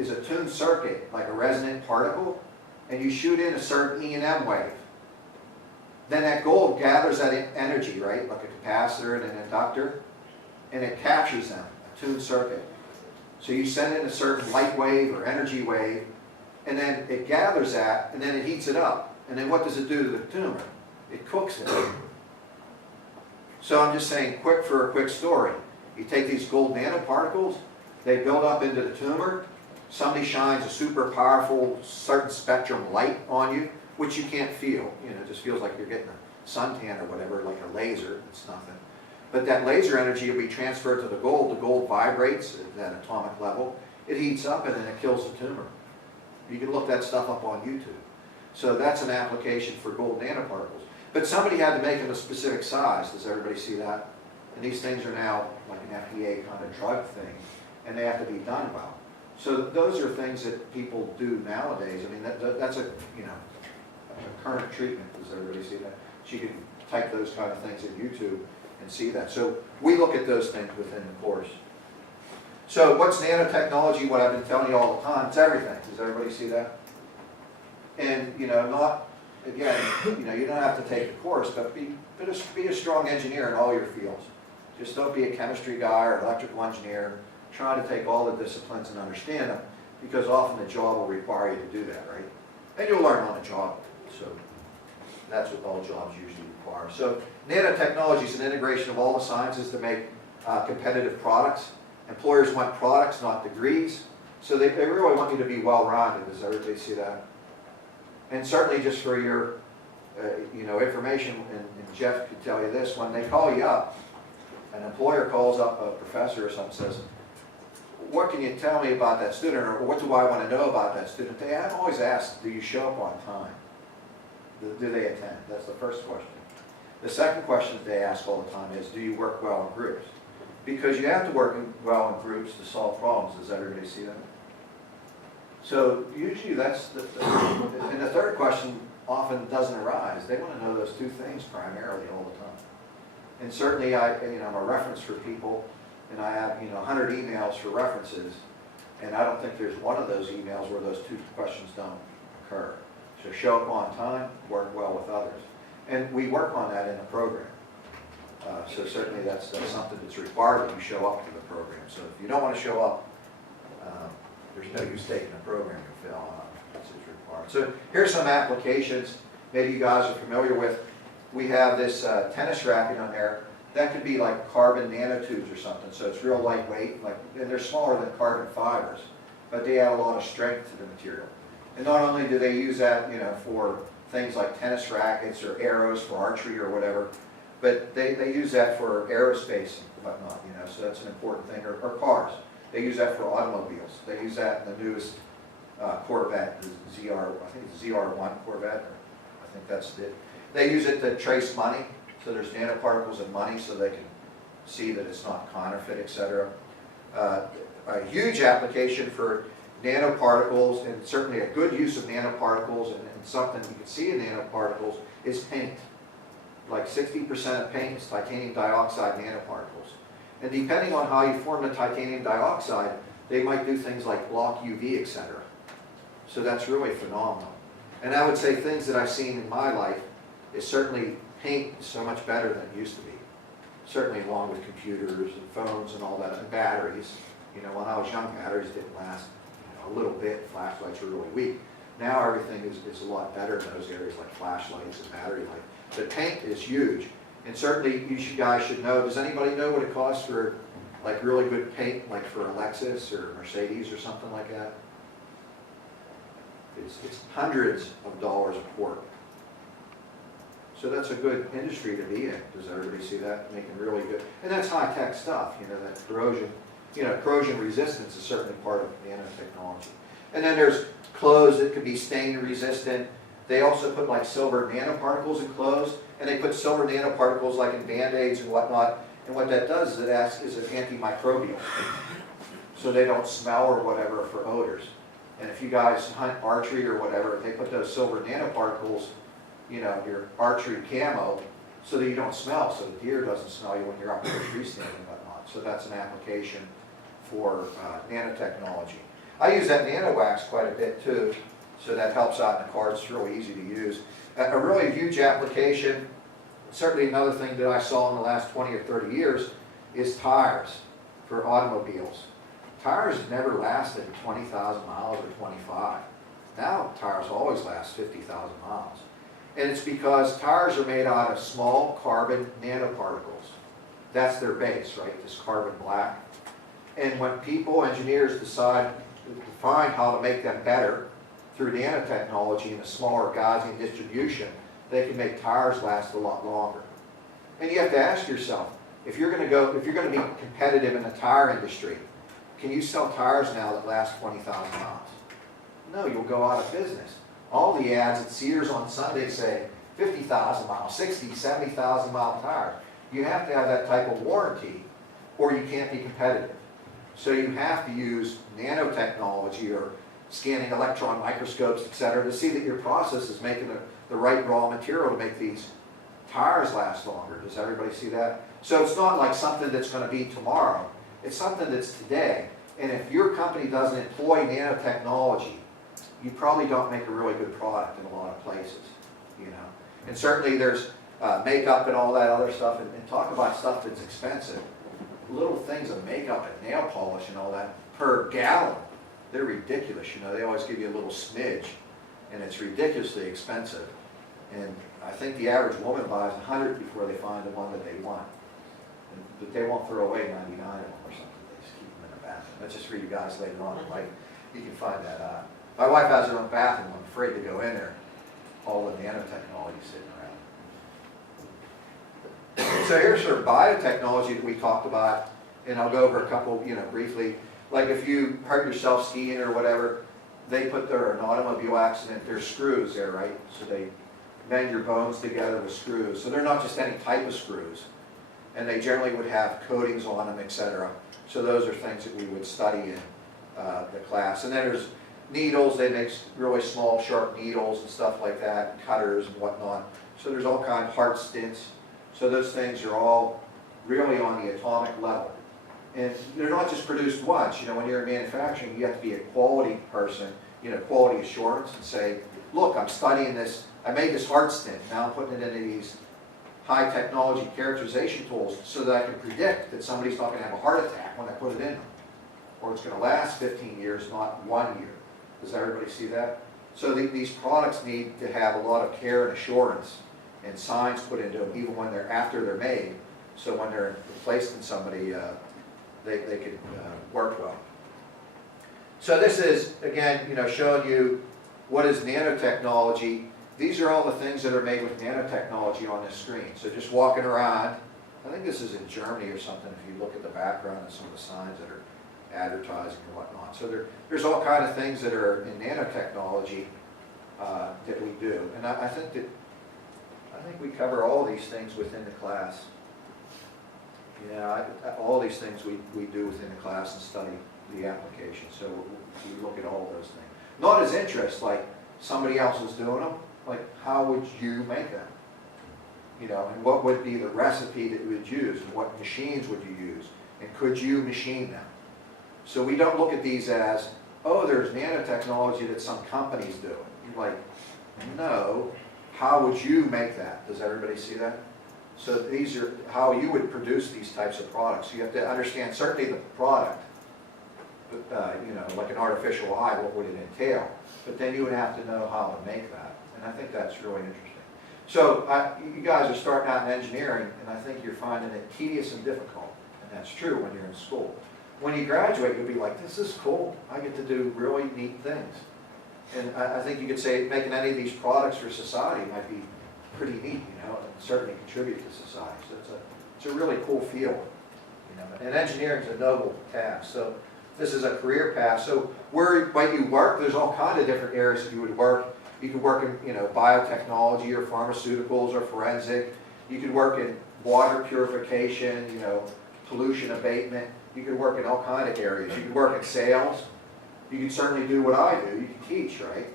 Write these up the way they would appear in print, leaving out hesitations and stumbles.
is a tuned circuit, like a resonant particle, and you shoot in a certain E&M wave. Then that gold gathers that energy, right, like a capacitor and an inductor, and it captures them, a tuned circuit. So you send in a certain light wave or energy wave, and then it gathers that, and then it heats it up. And then what does it do to the tumor? It cooks it. So I'm just saying, for a quick story. You take these gold nanoparticles, they build up into the tumor. Somebody shines a super powerful certain spectrum light on you, which you can't feel. You know, it just feels like you're getting a suntan or whatever, like a laser. It's nothing. But that laser energy will be transferred to the gold. The gold vibrates at that atomic level. It heats up and then it kills the tumor. You can look that stuff up on YouTube. So that's an application for gold nanoparticles. But somebody had to make them a specific size. Does everybody see that? And these things are now like an FDA kind of drug thing, and they have to be done well. So those are things that people do nowadays. I mean, that's a, you know, a current treatment. Does everybody see that? So you can type those kind of things in YouTube and see that. So we look at those things within the course. So what's nanotechnology? What I've been telling you all the time, it's everything. Does everybody see that? And, you know, not, again, you know, you don't have to take the course, but be a strong engineer in all your fields. Just don't be a chemistry guy or electrical engineer. Try to take all the disciplines and understand them, because often the job will require you to do that, right? And you'll learn on the job. So that's what all jobs usually require. So nanotechnology is an integration of all the sciences to make competitive products. Employers want products, not degrees. So they really want you to be well-rounded. Does everybody see that? And certainly just for your you know, information, and Jeff could tell you this, when they call you up, an employer calls up a professor or something and says, what can you tell me about that student, or what do I want to know about that student? They have always asked, do you show up on time? Do they attend? That's the first question. The second question that they ask all the time is, do you work well in groups? Because you have to work well in groups to solve problems. Does everybody see that? So usually that's and the third question often doesn't arise. They want to know those two things primarily all the time. And certainly I'm a reference for people, and I have 100 emails for references, and I don't think there's one of those emails where those two questions don't occur. So show up on time, work well with others. And we work on that in the program. So certainly that's something that's required, that you show up to the program. So if you don't want to show up, there's no use taking the program to fail on. That's what's required. So here's some applications maybe you guys are familiar with. We have this tennis racket on there. That could be like carbon nanotubes or something. So it's real lightweight, and they're smaller than carbon fibers, but they add a lot of strength to the material. And not only do they use that, for things like tennis rackets or arrows for archery or whatever, but they use that for aerospace and whatnot, so that's an important thing, or cars. They use that for automobiles. They use that in the newest Corvette, the ZR, I think it's ZR1 Corvette, I think that's it. They use it to trace money, so there's nanoparticles in money so they can see that it's not counterfeit, etc. A huge application for nanoparticles, and certainly a good use of nanoparticles, and something you can see in nanoparticles, is paint. Like 60% of paint is titanium dioxide nanoparticles. And depending on how you form the titanium dioxide, they might do things like block UV, etc. So that's really phenomenal. And I would say things that I've seen in my life is certainly paint is so much better than it used to be. Certainly along with computers and phones and all that, and batteries. When I was young, batteries didn't last a little bit. Flashlights were really weak. Now everything is a lot better in those areas, like flashlights and battery light. But paint is huge. And certainly you guys should know, does anybody know what it costs for like really good paint, like for a Lexus or Mercedes or something like that? It's hundreds of dollars a quart. So that's a good industry to be in. Does everybody see that? Making really good, and that's high-tech stuff, that corrosion, corrosion resistance is certainly part of nanotechnology. And then there's clothes that could be stain resistant. They also put like silver nanoparticles in clothes, and they put silver nanoparticles like in Band-Aids and whatnot, and what that does is it acts as an antimicrobial. So they don't smell or whatever for odors. And if you guys hunt archery or whatever, they put those silver nanoparticles, your archery camo, so that you don't smell, so the deer doesn't smell you when you're up in the tree stand and whatnot. So that's an application for nanotechnology. I use that nano wax quite a bit too, so that helps out in the cars. It's really easy to use. A really huge application, certainly another thing that I saw in the last 20 or 30 years, is tires for automobiles. Tires never lasted 20,000 miles or 25. Now tires always last 50,000 miles. And it's because tires are made out of small carbon nanoparticles. That's their base, right? This carbon black. And when people, engineers, decide to find how to make them better through nanotechnology and a smaller Gaussian distribution, they can make tires last a lot longer. And you have to ask yourself, if you're going to be competitive in the tire industry, can you sell tires now that last 20,000 miles? No, you'll go out of business. All the ads at Sears on Sunday say 50,000 miles, 60, 70,000 mile tires. You have to have that type of warranty or you can't be competitive. So you have to use nanotechnology or scanning electron microscopes, etc., to see that your process is making the right raw material to make these tires last longer. Does everybody see that? So it's not like something that's going to be tomorrow. It's something that's today. And if your company doesn't employ nanotechnology, you probably don't make a really good product in a lot of places, you know. And certainly there's makeup and all that other stuff, and talk about stuff that's expensive. Little things of makeup and nail polish and all that per gallon, they're ridiculous, you know. They always give you a little smidge, and it's ridiculously expensive. And I think the average woman buys 100 before they find the one that they want. But they won't throw away 99 of them or something. They just keep them in the bathroom. That's just for you guys later on in life. You can find that out. My wife has her own bathroom. I'm afraid to go in there. All the nanotechnology sitting around. So here's sort of biotechnology that we talked about, and I'll go over a couple, you know, briefly. Like if you hurt yourself skiing or whatever, they put an automobile accident, there's screws there, right? So they mend your bones together with screws. So they're not just any type of screws. And they generally would have coatings on them, etc. So those are things that we would study in the class. And then there's needles. They make really small, sharp needles and stuff like that, cutters and whatnot. So there's all kinds of heart stents. So those things are all really on the atomic level. And they're not just produced once. You know, when you're in manufacturing, you have to be a quality person, you know, quality assurance, and say, look, I'm studying this. I made this heart stent. Now I'm putting it into these high technology characterization tools so that I can predict that somebody's not going to have a heart attack when I put it in them. Or it's going to last 15 years, not 1 year. Does everybody see that? So these products need to have a lot of care and assurance and science put into them, even when after they're made. So when they're placed in somebody, they can work well. So this is, again, you know, showing you what is nanotechnology. These are all the things that are made with nanotechnology on this screen. So just walking around, I think this is in Germany or something, if you look at the background and some of the signs that are advertising and whatnot. So there's all kind of things that are in nanotechnology that we do. And I think we cover all these things within the class. Yeah, all these things we do within the class and study the application. So we look at all those things. Not as interest, like somebody else is doing them, like how would you make them? You know, and what would be the recipe that you would use, and what machines would you use, and could you machine them? So we don't look at these as, oh, there's nanotechnology that some company's doing. You're like, no, how would you make that? Does everybody see that? So these are how you would produce these types of products. You have to understand certainly the product, you know, like an artificial eye, what would it entail? But then you would have to know how to make that. And I think that's really interesting. So you guys are starting out in engineering, and I think you're finding it tedious and difficult. And that's true when you're in school. When you graduate, you'll be like, this is cool. I get to do really neat things. And I think you could say making any of these products for society might be pretty neat, you know, and certainly contribute to society. So it's a really cool field, you know. And engineering is a noble task. So this is a career path. So where might you work? There's all kinds of different areas that you would work. You could work in, you know, biotechnology or pharmaceuticals or forensic. You could work in water purification, you know, pollution abatement. You could work in all kinds of areas. You could work in sales. You could certainly do what I do. You can teach, right?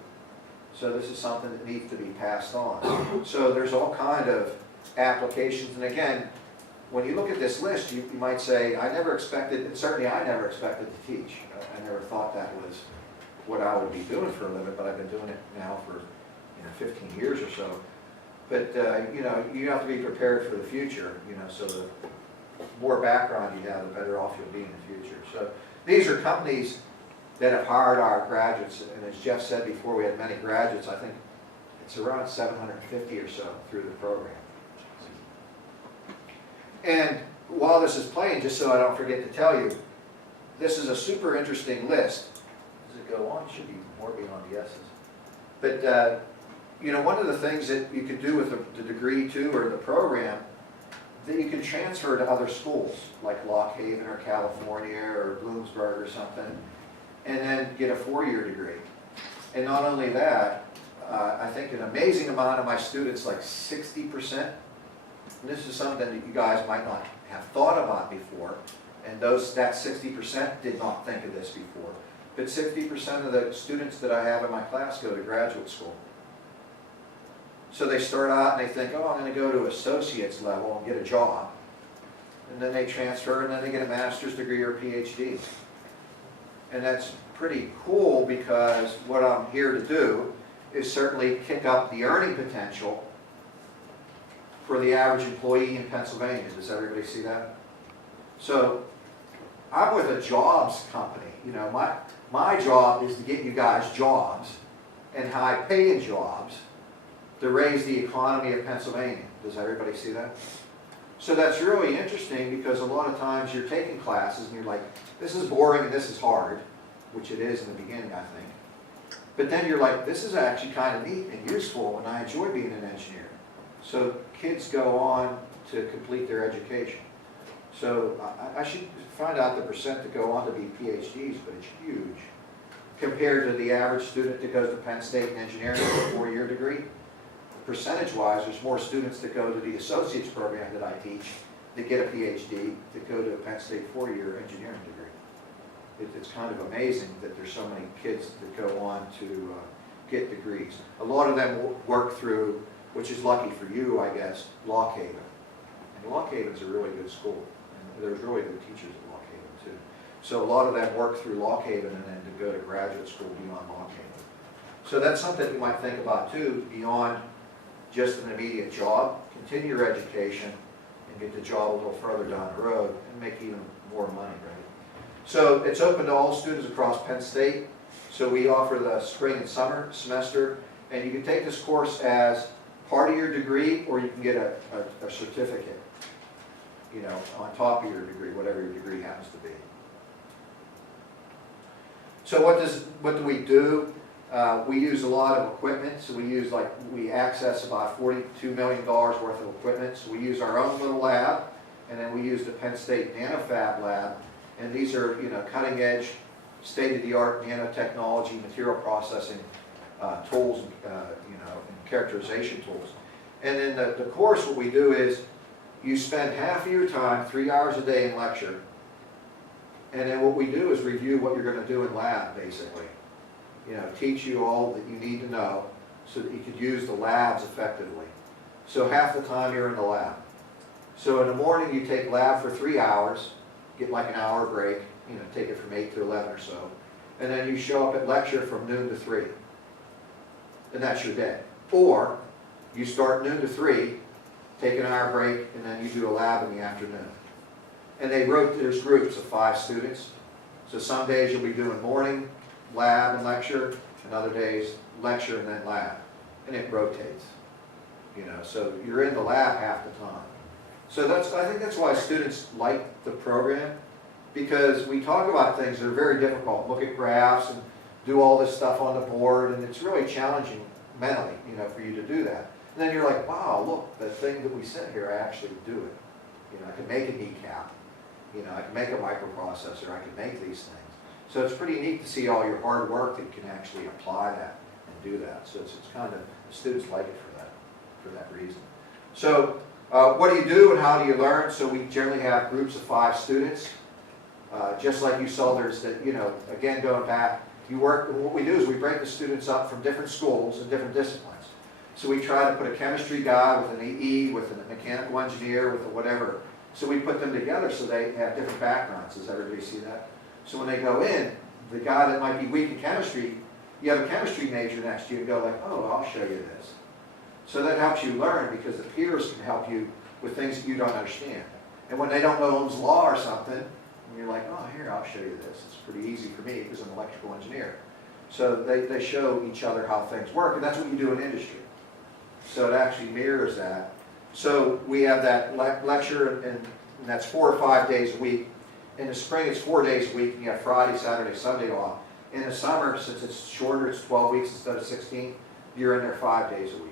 So this is something that needs to be passed on. So there's all kind of applications. And again, when you look at this list, you might say, I never expected, and certainly I never expected to teach. I never thought that was what I would be doing for a living, but I've been doing it now for 15 years or so. But you have to be prepared for the future. So the more background you have, the better off you'll be in the future. So these are companies that have hired our graduates, and as Jeff said before, we had many graduates. I think it's around 750 or so through the program. And while this is playing, just so I don't forget to tell you, this is a super interesting list. Does it go on? It should be more beyond the S's. But one of the things that you could do with the degree too, or the program, that you can transfer to other schools, like Lock Haven or California or Bloomsburg or something, and then get a 4-year degree. And not only that, I think an amazing amount of my students, like 60%, and this is something that you guys might not have thought about before, and that 60% did not think of this before, but 60% of the students that I have in my class go to graduate school. So they start out and they think, oh, I'm going to go to associate's level and get a job. And then they transfer and then they get a master's degree or a PhD. And that's pretty cool, because what I'm here to do is certainly kick up the earning potential for the average employee in Pennsylvania. Does everybody see that? So I'm with a jobs company. My job is to get you guys jobs and high-paying jobs to raise the economy of Pennsylvania. Does everybody see that? So that's really interesting, because a lot of times you're taking classes and you're like, this is boring and this is hard, which it is in the beginning, I think. But then you're like, this is actually kind of neat and useful, and I enjoy being an engineer. So kids go on to complete their education. So I should find out the percent that go on to be PhDs, but it's huge. Compared to the average student that goes to Penn State in engineering for a 4-year degree, percentage-wise, there's more students that go to the associate's program that I teach that get a PhD that go to a Penn State 4-year engineering degree. It's kind of amazing that there's so many kids that go on to get degrees. A lot of them work through, which is lucky for you, I guess, Lock Haven. And Lock Haven's a really good school. And there's really good teachers at Lock Haven too. So a lot of them work through Lock Haven and then to go to graduate school beyond Lock Haven. So that's something you might think about too, beyond just an immediate job. Continue your education and get the job a little further down the road and make even more money, right? So it's open to all students across Penn State. So we offer the spring and summer semester, and you can take this course as part of your degree, or you can get a certificate, on top of your degree, whatever your degree happens to be. So what do we do? We use a lot of equipment. So we access about $42 million worth of equipment. So we use our own little lab, and then we use the Penn State NanoFab lab. And these are, cutting edge, state-of-the-art nanotechnology, material processing tools, and characterization tools. And in the course, what we do is you spend half of your time, 3 hours a day in lecture, and then what we do is review what you're going to do in lab, basically. Teach you all that you need to know so that you could use the labs effectively. So half the time you're in the lab. So in the morning you take lab for 3 hours, get like an hour break, take it from 8 to 11 or so, and then you show up at lecture from noon to 3. And that's your day. Or you start noon to 3, take an hour break, and then you do a lab in the afternoon. And there's groups of 5 students. So some days you'll be doing morning, lab and lecture, and other days lecture and then lab. And it rotates. So you're in the lab half the time. So I think that's why students like the program, because we talk about things that are very difficult. Look at graphs and do all this stuff on the board, and it's really challenging mentally, for you to do that. And then you're like, wow, look, the thing that we said here, I actually do it. I can make a kneecap. I can make a microprocessor. I can make these things. So it's pretty neat to see all your hard work that you can actually apply that and do that. So it's kind of, the students like it for that reason. So what do you do and how do you learn? So we generally have groups of 5 students. Just like you saw, there's that, again, going back, what we do is we break the students up from different schools and different disciplines. So we try to put a chemistry guy with an EE, with a mechanical engineer, with a whatever. So we put them together so they have different backgrounds. Does everybody see that? So when they go in, the guy that might be weak in chemistry, you have a chemistry major next to you and go like, oh, I'll show you this. So that helps you learn because the peers can help you with things that you don't understand. And when they don't know Ohm's law or something, and you're like, oh, here, I'll show you this. It's pretty easy for me because I'm an electrical engineer. So they show each other how things work, and that's what you do in industry. So it actually mirrors that. So we have that lecture, and that's 4 or 5 days a week. In the spring, it's 4 days a week, and you have Friday, Saturday, Sunday off. In the summer, since it's shorter, it's 12 weeks instead of 16, you're in there 5 days a week.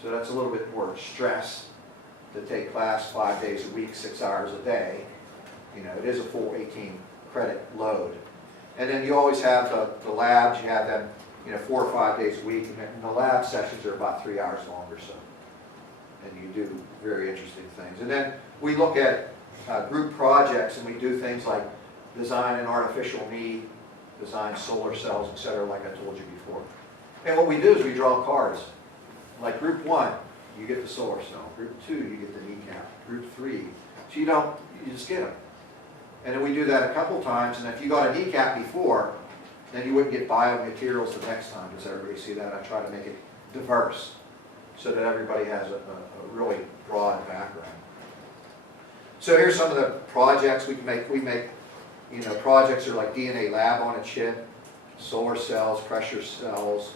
So that's a little bit more stress to take class 5 days a week, 6 hours a day. You know, it is a full 18 credit load. And then you always have the labs, you have them, 4 or 5 days a week, and the lab sessions are about 3 hours long or so. And you do very interesting things. And then we look at group projects, and we do things like design an artificial knee, design solar cells, etc., like I told you before. And what we do is we draw cards. Like group 1, you get the solar cell. Group 2, you get the kneecap. Group 3, so you just get them. And then we do that a couple times, and if you got a kneecap before, then you wouldn't get biomaterials the next time. Does everybody see that? I try to make it diverse so that everybody has a really broad background. So here's some of the projects we can make. We make, projects are like DNA lab on a chip, solar cells, pressure cells,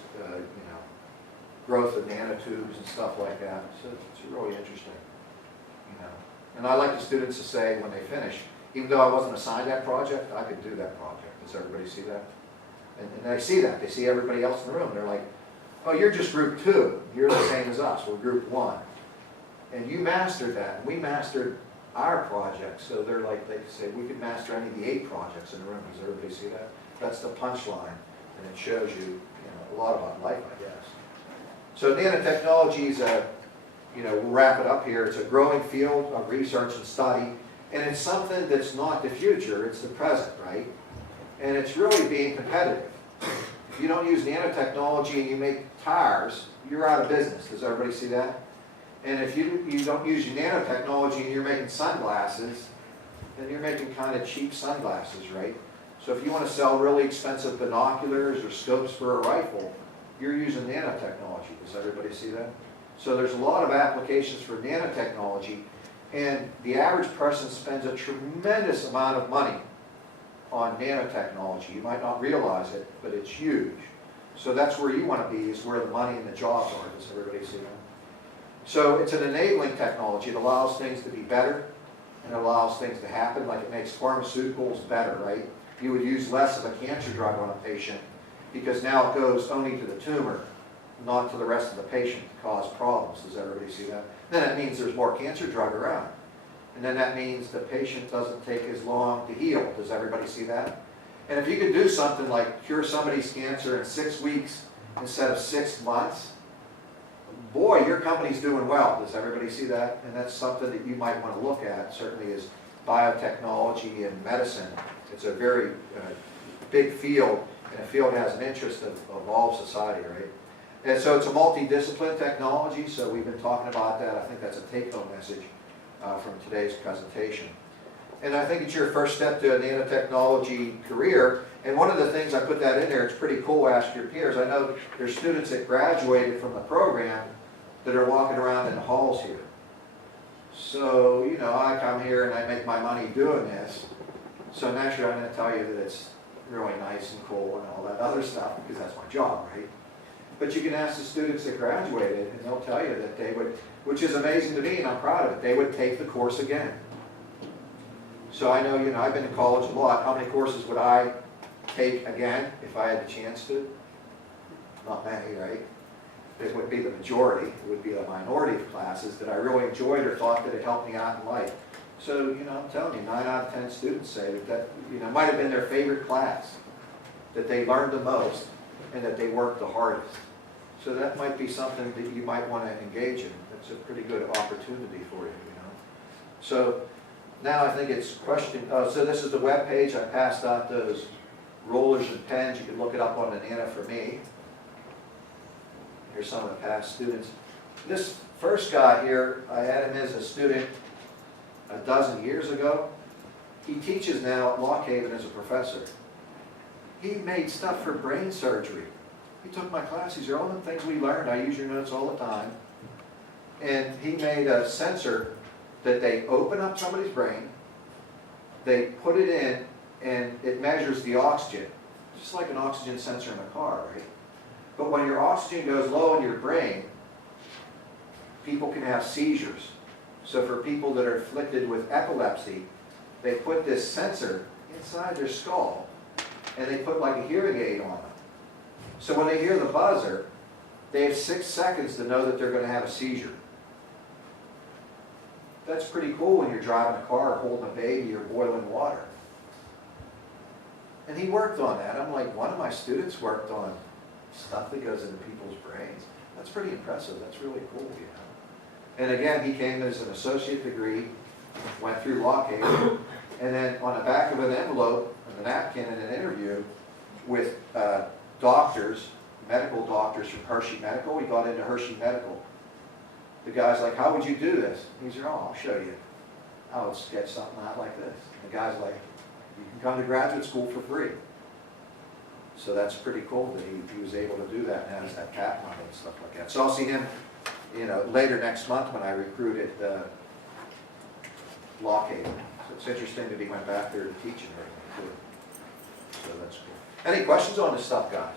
growth of nanotubes and stuff like that. So it's really interesting, And I like the students to say when they finish, even though I wasn't assigned that project, I could do that project. Does everybody see that? And they see that. They see everybody else in the room. They're like, oh, you're just group 2. You're the same as us. We're group 1. And you mastered that. And we mastered our project. So they're like, they say, we could master any of the 8 projects in the room. Does everybody see that? That's the punchline. And it shows you, a lot about life, I guess. So nanotechnology is we'll wrap it up here. It's a growing field of research and study. And it's something that's not the future, it's the present, right? And it's really being competitive. If you don't use nanotechnology and you make tires, you're out of business. Does everybody see that? And if you don't use your nanotechnology and you're making sunglasses, then you're making kind of cheap sunglasses, right? So if you want to sell really expensive binoculars or scopes for a rifle, you're using nanotechnology. Does everybody see that? So there's a lot of applications for nanotechnology, and the average person spends a tremendous amount of money on nanotechnology. You might not realize it, but it's huge. So that's where you want to be, is where the money and the jobs are. Does everybody see that? So it's an enabling technology. It allows things to be better, and it allows things to happen, like it makes pharmaceuticals better, right? You would use less of a cancer drug on a patient because now it goes only to the tumor, not to the rest of the patient to cause problems. Does everybody see that? Then that means there's more cancer drug around. And then that means the patient doesn't take as long to heal. Does everybody see that? And if you could do something like cure somebody's cancer in 6 weeks instead of 6 months, boy, your company's doing well. Does everybody see that? And that's something that you might want to look at, certainly is biotechnology and medicine. It's a very big field, and a field has an interest of all of society, right? And so it's a multidiscipline technology, so we've been talking about that. I think that's a take-home message from today's presentation. And I think it's your first step to a nanotechnology career. And one of the things I put that in there, it's pretty cool, ask your peers. I know there's students that graduated from the program that are walking around in the halls here. So, I come here and I make my money doing this. So naturally I'm going to tell you that it's really nice and cool and all that other stuff because that's my job, right? But you can ask the students that graduated and they'll tell you that they would, which is amazing to me and I'm proud of it, they would take the course again. So I know, I've been to college a lot. How many courses would I take again if I had the chance to? Not many, right? It wouldn't be the majority. It would be a minority of classes that I really enjoyed or thought that it helped me out in life. So, I'm telling you, 9 out of 10 students say that might have been their favorite class, that they learned the most, and that they worked the hardest. So that might be something that you might want to engage in. That's a pretty good opportunity for you, So now I think it's question, so this is the web page. I passed out those rollers and pens. You can look it up on the Nano for me. Here's some of the past students. This first guy here, I had him as a student a dozen years ago. He teaches now at Lock Haven as a professor. He made stuff for brain surgery. He took my class. These are all the things we learned. I use your notes all the time. And he made a sensor that they open up somebody's brain, they put it in, and it measures the oxygen, just like an oxygen sensor in a car, right? But when your oxygen goes low in your brain, people can have seizures. So for people that are afflicted with epilepsy, they put this sensor inside their skull, and they put like a hearing aid on them. So when they hear the buzzer, they have 6 seconds to know that they're going to have a seizure. That's pretty cool when you're driving a car, holding a baby, or boiling water. And he worked on that. I'm like, one of my students worked on stuff that goes into people's brains. That's pretty impressive. That's really cool, you know. And again, he came as an associate degree, went through Lockheed, and then on the back of an envelope, on a napkin in an interview with doctors, medical doctors from Hershey Medical, he got into Hershey Medical. The guy's like, how would you do this? He said, oh, I'll show you. I would sketch something out like this. And the guy's like, you can come to graduate school for free. So that's pretty cool that he was able to do that and has that patent on it and stuff like that. So I'll see him, you know, later next month when I recruit at Lockheed. So it's interesting that he went back there to teach and everything too. So that's cool. Any questions on this stuff, guys?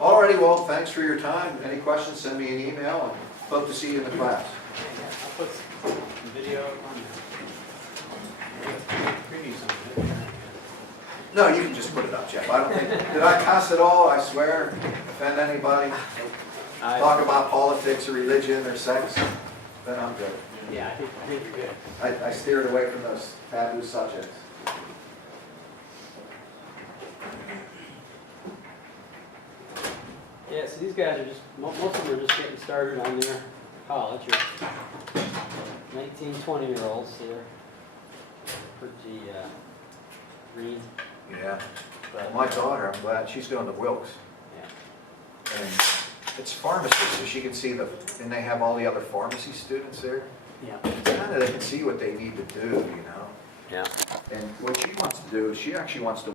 Alrighty, well, thanks for your time. Any questions, send me an email, and hope to see you in the class. I'll put some video on there. Previews on it. No, you can just put it up, Jeff. I don't think, did I cuss at all? I swear, offend anybody? Talk about politics or religion or sex? Then I'm good. Yeah, I think you're good. I steered away from those taboo subjects. Yeah, so these guys are just, most of them are just getting started on their college, or 19, 20-year-olds, so they're pretty green. Yeah. But, My daughter, I'm glad, she's going to Wilkes. yeah. And it's pharmacy, so she can see and they have all the other pharmacy students there. Yeah. It's kind of, they can see what they need to do, you know? Yeah. And what she wants to do is she actually wants to